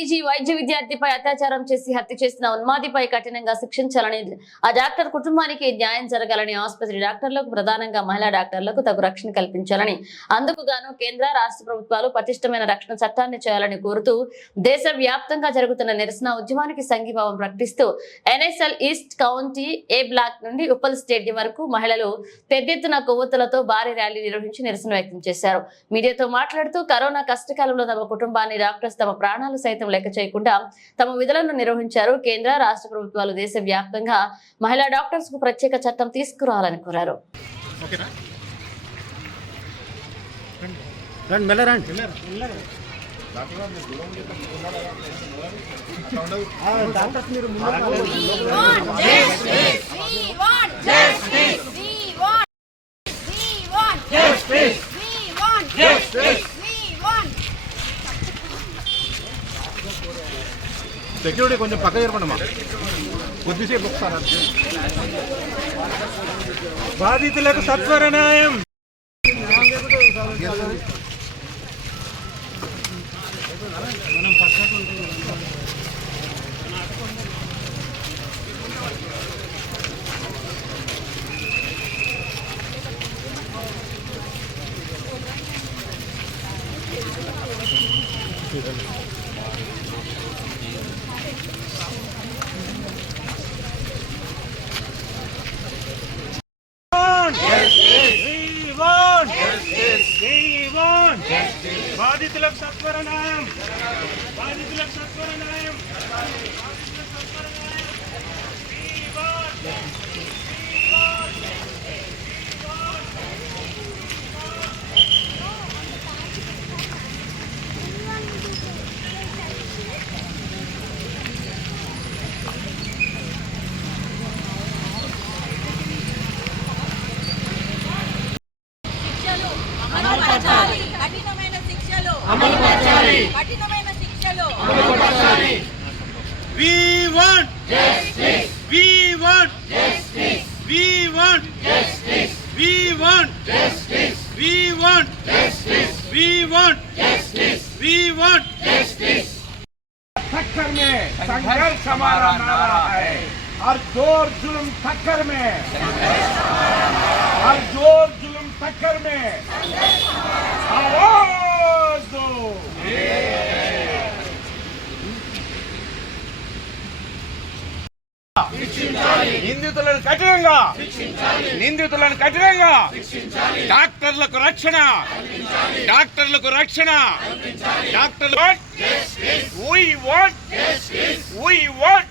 PG వైద్య విద్యార్థిపై అత్యాచారం చేసి హత్య చేసిన ఉన్మాదిపై కఠినంగా శిక్షించాలని ఆ డాక్టర్ కుటుంబానికి న్యాయం జరగాలని ఆసుపత్రి డాక్టర్లకు ప్రధానంగా మహిళా డాక్టర్లకు తగు రక్షణ కల్పించాలని అందుకు గాను కేంద్ర రాష్ట్ర ప్రభుత్వాలు పటిష్టమైన రక్షణ చట్టాన్ని చేయాలని కోరుతూ దేశవ్యాప్తంగా జరుగుతున్న నిరసన ఉద్యమానికి సంఘీభావం ప్రకటిస్తూ ఎన్ఎస్ఎల్ ఈస్ట్ కౌంటీ ఏ బ్లాక్ నుండి ఉప్పల్ స్టేడియం వరకు మహిళలు పెద్దెత్తున కొవ్వొత్తులతో భారీ ర్యాలీ నిర్వహించి నిరసన వ్యక్తం చేశారు. మీడియాతో మాట్లాడుతూ కరోనా కష్టకాలంలో తమ కుటుంబాన్ని డాక్టర్స్ తమ ప్రాణాలు సైతం లెక్క చేయకుండా తమ విధులను నిర్వహించారు. కేంద్ర రాష్ట్ర ప్రభుత్వాలు దేశవ్యాప్తంగా మహిళా డాక్టర్స్ కు ప్రత్యేక చట్టం తీసుకురావాలని కోరారు. సెక్యూరిటీ కొంచెం పక్క జరపండమ్మా, కొద్దిసేపు ఒకసారి. బాధితులకు సత్వర న్యాయం. బాధితులకు సత్వర న్యాయం. బాధితులకు సత్వర న్యాయం. కఠినమైన శిక్షలు. We want justice. We want justice. We want justice. We want justice. We want justice. We want justice. We want justice. टक्कर में संघर्ष हमारा नारा है. हर जोर जुल्म टक्कर में, हर जोर जुल्म टक्कर में आवाज दो. నిందితులను కఠినంగా, నిందితులను కఠినంగా. డాక్టర్లకు రక్షణ, డాక్టర్లకు రక్షణ. డాక్టర్లు we want justice. We want